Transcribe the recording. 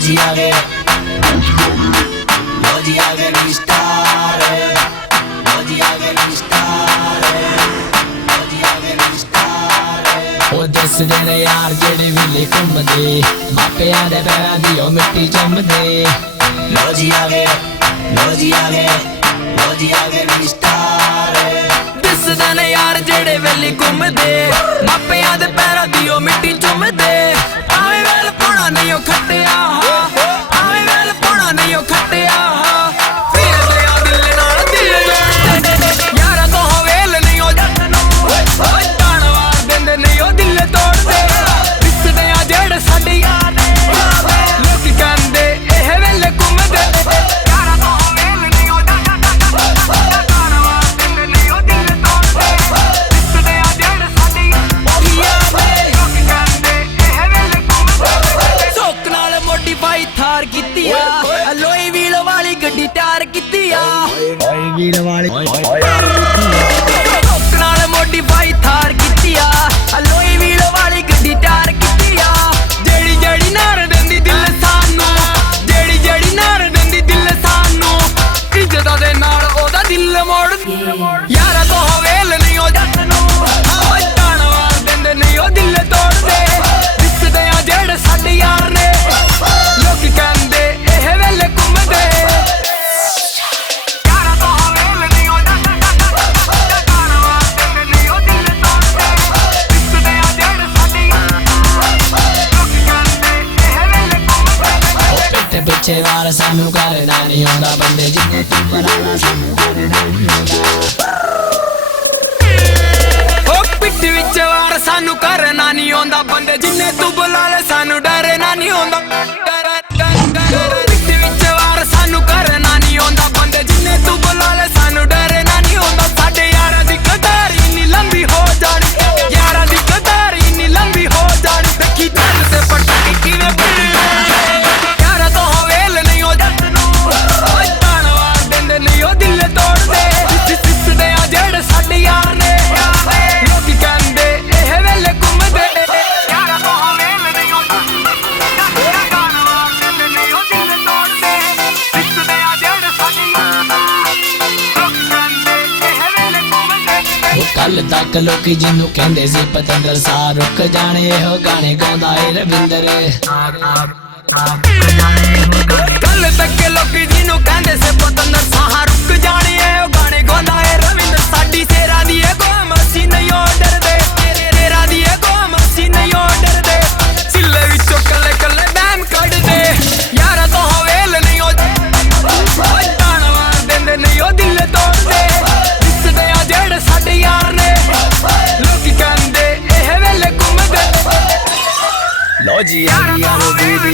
जी आ गए, लो जी आ गए नी स्टार, लो जी आ गए नी स्टार, लो जी आ गए नी स्टार। ओ दसदे ने यार जेड़े वेले घुमदे मापियां दे पैरां दी ओ मिट्टी चुमदे। लो जी आ गए, लो जी आ गए, लो जी आ गए नी स्टार। दसदे ने यार जेड़े वेले घुमदे मापियां दे पैरां दी ओ मिट्टी चुमदे। आवे वेल पौना नहीं ओ खट्टिया, आवे वेल पौना नहीं ओ खट्टिया, फिर दया दिल नाल दिल यारा तो वेल नहीं ओ जट नूं, ओए तान वार दिंदे नहीं ओ दिल तोड़दे। दिसदे आ जेड़े साडे यार ने लोक कहंदे एह वेले घुमदे। यारा तो वेल नहीं ओ जट तान वार दिंदे नहीं ओ दिल तोड़दे। दिसदे आ जेड़े साडे ओही यार ने लोक कहंदे एह वेले घुमदे। सोक नाल मोडिफाई थार कीती आ, लोई व्हील वाली गड्डी टार कीती आ, ओए व्हील वाली सोक नाल मोडिफाई थार कीती आ, लोई व्हील वाली गड्डी टार कीती आ। जेड़ी जेड़ी नार दिंदी दिल सानू, जेड़ी जेड़ी नार दिंदी दिल सानू, इज्जत दे नाल ओदा दिल मोड़। यारा तो वेल नहीं ओ जट नूं, ओए तान वार दिंदे नहीं ओ दिल तोड़दे। दिसदे आ जेड़े साडे यार ने लोक कहंदे एह वेले घुमदे। यारा तो वेल नहीं ओ जट तान वार दिंदे नहीं ओ दिल तोड़दे। दिसदे आ जेड़े साडे लोक कहंदे एह वेले घुमदे। ओ पिੱਠ ਪਿੱਛੇ ਵਾਰ ਸਾਨੂੰ ਕਰਨਾ ਨਹੀਂ ਆਉਂਦਾ, ਬੰਦੇ ਜਿੰਨੇ ਤੂੰ ਬੁਲਾਣਾ ਸਾਨੂੰ ਕਰਨਾ ਨਹੀਂ ਆਉਂਦਾ। ਓ ਪਿੱਠ ਵਿੱਚ ਵਾਰ ਸਾਨੂੰ ਕਰਨਾ ਨਹੀਂ ਆਉਂਦਾ, ਬੰਦੇ ਜਿੰਨੇ ਤੂੰ ਬੁਲਾ ਲੈ ਸਾਨੂੰ ਡਰਨਾ ਨਹੀਂ ਆਉਂਦਾ। ਪਿੱਠ ਵਿੱਚ ਵਾਰ ਸਾਨੂੰ ਕਰਨਾ ਨਹੀਂ ਆਉਂਦਾ, ਬੰਦੇ ਜਿੰਨੇ ਤੂੰ ਬੁਲਾ ਲੈ ਸਾਨੂੰ ਡਰਨਾ ਨਹੀਂ ਆਉਂਦਾ। ਸਾਡੇ ਯਾਰਾਂ ਦੀ ਕਤਾਰ ਇੰਨੀ ਲੰਬੀ ਹੋ ਜਾਣੀ, ਯਾਰਾਂ ਦੀ ਕਤਾਰ ਇੰਨੀ ਲੰਬੀ ਹੋ ਜਾਣੀ, ਦੇਖੀ ਤਨ ਤੇ ਪਟਾਕੇ ਕਿਵੇਂ ਪੜਦੇ। ਯਾਰਾਂ ਤੋਂ ਵੇਲ ਨਹੀਂ ਉਹ ਜੱਟ ਨੂੰ, ਓਏ ਤਾਨ ਵਾਰ ਦਿੰਦੇ ਨਹੀਂ ਉਹ ਦਿਲ ਤੋੜਦੇ। ਦਿਸਦੇ ਆ ਜਿਹੜੇ ਸਾਡੇ ਯਾਰ ਨੇ ਲੋਕੀ ਕਹਿੰਦੇ ਇਹ ਵੇਲੇ ਘੁੰਮਦੇ। ਯਾਰਾਂ ਤੋਂ ਵੇਲ ਨਹੀਂ ਉਹ ਤਾਨ ਵਾਰ ਦਿੰਦੇ ਨਹੀਂ ਉਹ ਦਿਲ ਤੋੜਦੇ। ਦਿਸਦੇ ਆ ਜਿਹੜੇ ਸਾਡੇ ਯਾਰ ਲੋਕੀ ਕਹਿੰਦੇ ਇਹ ਵੇਲੇ ਘੁੰਮਦੇ। ਉਹ ਕੱਲ ਤੱਕ ਲੋਕੀ ਜਿਹਨੂੰ ਕਹਿੰਦੇ ਸੀ ਪਤੰਦਰ ਸਾਹ ਰੁਕ ਜਾਣੇ, ਇਹੋ ਗਾਣੇ ਗਾਉਂਦਾ ਏ ਰਵਿੰਦਰ। ਕੱਲ ਤੱਕ ਲੋਕੀ ਜਿਹਨੂੰ ਕਹਿੰਦੇ ਸੀ ਪਤੰਦਰ ਸਾਹ ਰੁਕ ਜਾਣੇ, ਇਹੋ ਗਾਣੇ ਗਾਉਂਦਾ ਏ ਰਵਿੰਦਰ। ਸਾਡੀ ਸੇਰਾਂ ਦੀ ਇਹ ਕੌਮ ਅਸੀਂ ਨਹੀਂ ਓ ਡਰਦੇ, ਤੇਰਾ ਦੀ ਇਹ ਕੌਮ ਅਸੀਂ ਨਹੀਂ ਓ ਡਰਦੇ। ਸਿੱਲੇ ਵਿੱਚੋਂ ਕੱਲੇ ਕੱਲੇ ਬੈਮ ਕੱਢਦੇ। ਯਾਰਾਂ ਤੋਂ ਵੇਲ ਨਹੀਂ ਓ ਓਏ ਤਾਨ ਵਾਰ ਦਿੰਦੇ ਨਹੀਂ ਓ ਦਿਲ ਤੋੜਦੇ। ਦਿਸਦੇ ਆ ਜਿਹੜੇ ਸਾਡੇ ਯਾਰ ਨੇ ਲੋਕੀ ਕਹਿੰਦੇ ਇਹ ਵੇਲੇ ਘੁੰਮਦੇ। ਲੋ ਜੀ ਯਾਰ ਯਾਰੋ ਬੀਬੀ